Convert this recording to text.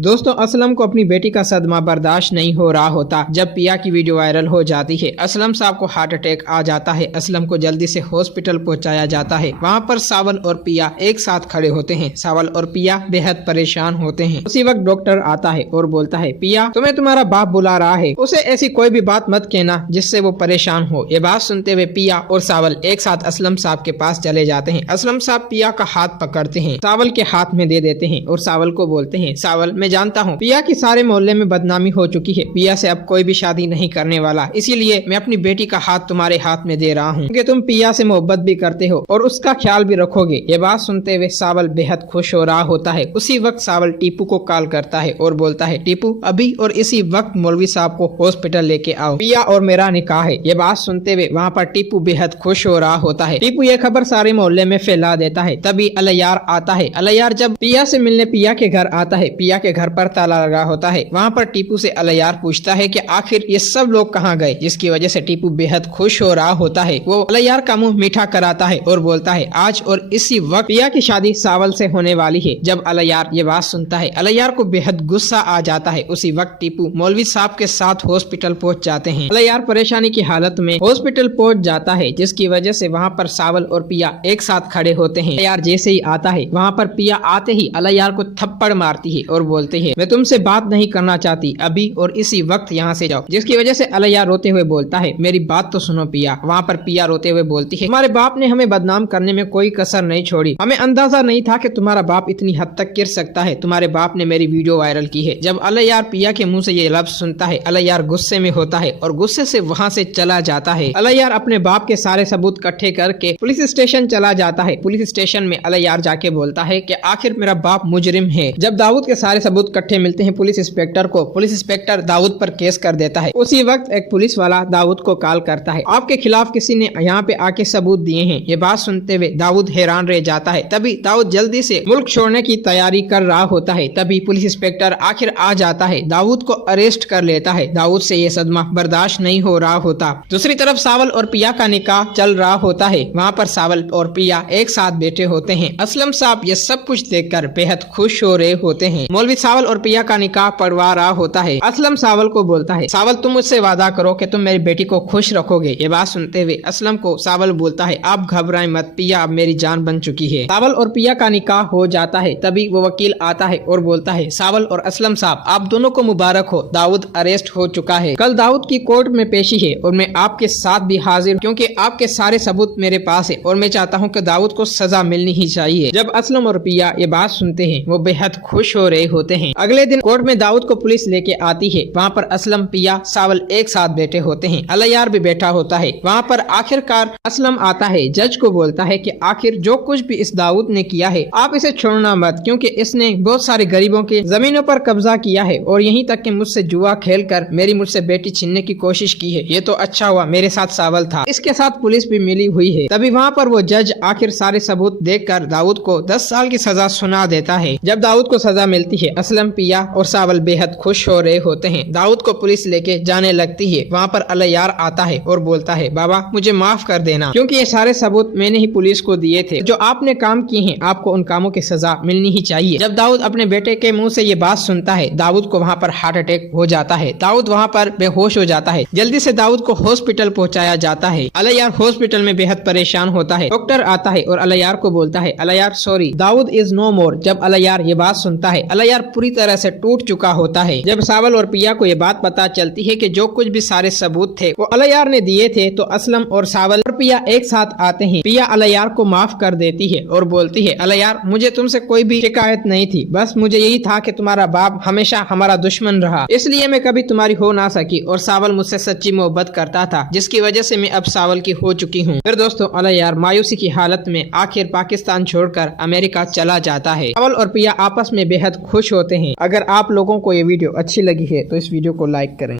दोस्तों असलम को अपनी बेटी का सदमा बर्दाश्त नहीं हो रहा होता जब पिया की वीडियो वायरल हो जाती है। असलम साहब को हार्ट अटैक आ जाता है। असलम को जल्दी से हॉस्पिटल पहुंचाया जाता है। वहां पर सावल और पिया एक साथ खड़े होते हैं। सावल और पिया बेहद परेशान होते हैं। उसी वक्त डॉक्टर आता है और बोलता है, पिया तुम्हें तुम्हारा बाप बुला रहा है, उसे ऐसी कोई भी बात मत कहना जिससे वो परेशान हो। ये बात सुनते हुए पिया और सावल एक साथ असलम साहब के पास चले जाते हैं। असलम साहब पिया का हाथ पकड़ते हैं, सावल के हाथ में दे देते हैं और सावल को बोलते हैं, सावल मैं जानता हूँ पिया की सारे मोहल्ले में बदनामी हो चुकी है। पिया से अब कोई भी शादी नहीं करने वाला, इसीलिए मैं अपनी बेटी का हाथ तुम्हारे हाथ में दे रहा हूँ कि तुम पिया से मोहब्बत भी करते हो और उसका ख्याल भी रखोगे। ये बात सुनते हुए सावल बेहद खुश हो रहा होता है। उसी वक्त सावल टीपू को कॉल करता है और बोलता है, टीपू अभी और इसी वक्त मौलवी साहब को हॉस्पिटल लेके आओ, पिया और मेरा निकाह है। ये बात सुनते हुए वहाँ पर टीपू बेहद खुश हो रहा होता है। टीपू ये खबर सारे मोहल्ले में फैला देता है। तभी अलैयार आता है। अलैयार जब पिया से मिलने पिया के घर आता है, पिया के घर पर ताला लगा होता है। वहाँ पर टीपू से अलैयार पूछता है कि आखिर ये सब लोग कहाँ गए, जिसकी वजह से टीपू बेहद खुश हो रहा होता है। वो अलैयार का मुंह मीठा कराता है और बोलता है, आज और इसी वक्त पिया की शादी सावल से होने वाली है। जब अलैयार ये बात सुनता है, अलैयार को बेहद गुस्सा आ जाता है। उसी वक्त टीपू मौलवी साहब के साथ हॉस्पिटल पहुँच जाते हैं। अलैयार परेशानी की हालत में हॉस्पिटल पहुँच जाता है, जिसकी वजह से वहाँ पर सावल और पिया एक साथ खड़े होते हैं। अलैयार जैसे ही आता है, वहाँ पर पिया आते ही अलैयार को थप्पड़ मारती है और बोलते है, मैं तुमसे बात नहीं करना चाहती, अभी और इसी वक्त यहाँ से जाओ। जिसकी वजह से अलैयार रोते हुए बोलता है, मेरी बात तो सुनो पिया। वहाँ पर पिया रोते हुए बोलती है, तुम्हारे बाप ने हमें बदनाम करने में कोई कसर नहीं छोड़ी। हमें अंदाजा नहीं था कि तुम्हारा बाप इतनी हद तक गिर सकता है। तुम्हारे बाप ने मेरी वीडियो वायरल की है। जब अलैयार पिया के मुंह से ये लफ्ज सुनता है, अलैयार गुस्से में होता है और गुस्से से वहाँ से चला जाता है। अलैयार अपने बाप के सारे सबूत इकट्ठे करके पुलिस स्टेशन चला जाता है। पुलिस स्टेशन में अलैयार जाके बोलता है कि आखिर मेरा बाप मुजरिम है। जब दाऊद के सारे सबूत इकट्ठे मिलते हैं पुलिस इंस्पेक्टर को, पुलिस इंस्पेक्टर दाऊद पर केस कर देता है। उसी वक्त एक पुलिस वाला दाऊद को कॉल करता है, आपके खिलाफ किसी ने यहाँ पे आके सबूत दिए हैं। ये बात सुनते हुए दाऊद हैरान रह जाता है। तभी दाऊद जल्दी से मुल्क छोड़ने की तैयारी कर रहा होता है। तभी पुलिस इंस्पेक्टर आखिर आ जाता है, दाऊद को अरेस्ट कर लेता है। दाऊद से ये सदमा बर्दाश्त नहीं हो रहा होता। दूसरी तरफ सावल और पिया का निकाह चल रहा होता है। वहाँ पर सावल और पिया एक साथ बैठे होते हैं। असलम साहब ये सब कुछ देखकर बेहद खुश हो रहे होते हैं। मौलवी सावल और पिया का निकाह पढ़वा रहा होता है। असलम सावल को बोलता है, सावल तुम मुझसे वादा करो कि तुम मेरी बेटी को खुश रखोगे। ये बात सुनते हुए असलम को सावल बोलता है, आप घबराएं मत, पिया अब मेरी जान बन चुकी है। सावल और पिया का निकाह हो जाता है। तभी वो वकील आता है और बोलता है, सावल और असलम साहब आप दोनों को मुबारक हो, दाऊद अरेस्ट हो चुका है। कल दाऊद की कोर्ट में पेशी है और मैं आपके साथ भी हाजिर, क्योंकि आपके सारे सबूत मेरे पास है और मैं चाहता हूँ कि दाऊद को सजा मिलनी ही चाहिए। जब असलम और पिया ये बात सुनते हैं वो बेहद खुश हो रहे होते हैं। अगले दिन कोर्ट में दाऊद को पुलिस लेके आती है। वहाँ पर असलम, पिया, सावल एक साथ बैठे होते हैं। अलैयार भी बैठा होता है। वहाँ पर आखिरकार असलम आता है, जज को बोलता है कि आखिर जो कुछ भी इस दाऊद ने किया है आप इसे छोड़ना मत, क्योंकि इसने बहुत सारे गरीबों के जमीनों पर कब्जा किया है और यहीं तक कि मुझसे जुआ खेल कर मेरी मुझसे बेटी छीनने की कोशिश की है। ये तो अच्छा हुआ मेरे साथ सावल था, इसके साथ पुलिस भी मिली हुई है। तभी वहाँ पर वो जज आखिर सारे सबूत देखकर दाऊद को 10 साल की सजा सुना देता है। जब दाऊद को सजा मिलती है, असलम, पिया और सावल बेहद खुश हो रहे होते हैं। दाऊद को पुलिस लेके जाने लगती है। वहाँ पर अलैयार आता है और बोलता है, बाबा मुझे माफ कर देना, क्योंकि ये सारे सबूत मैंने ही पुलिस को दिए थे। जो आपने काम किए हैं आपको उन कामों की सजा मिलनी ही चाहिए। जब दाऊद अपने बेटे के मुंह से ये बात सुनता है, दाऊद को वहाँ पर हार्ट अटैक हो जाता है। दाऊद वहाँ पर बेहोश हो जाता है। जल्दी से दाऊद को हॉस्पिटल पहुँचाया जाता है। अलैयार हॉस्पिटल में बेहद परेशान होता है। डॉक्टर आता है और अलैयार को बोलता है, अलैयार सॉरी, दाऊद इज नो मोर। जब अलैयार ये बात सुनता है, अलैयार पूरी तरह से टूट चुका होता है। जब सावल और पिया को ये बात पता चलती है कि जो कुछ भी सारे सबूत थे वो अलैयार ने दिए थे, तो असलम और सावल और पिया एक साथ आते हैं। पिया अलैयार को माफ कर देती है और बोलती है, अलैयार मुझे तुमसे कोई भी शिकायत नहीं थी, बस मुझे यही था कि तुम्हारा बाप हमेशा हमारा दुश्मन रहा, इसलिए मैं कभी तुम्हारी हो ना सकी और सावल मुझसे सच्ची मोहब्बत करता था, जिसकी वजह से मैं अब सावल की हो चुकी हूँ। फिर दोस्तों अलैयार मायूसी की हालत में आखिर पाकिस्तान छोड़कर अमेरिका चला जाता है। सावल और पिया आपस में बेहद खुश होते हैं। अगर आप लोगों को ये वीडियो अच्छी लगी है तो इस वीडियो को लाइक करें।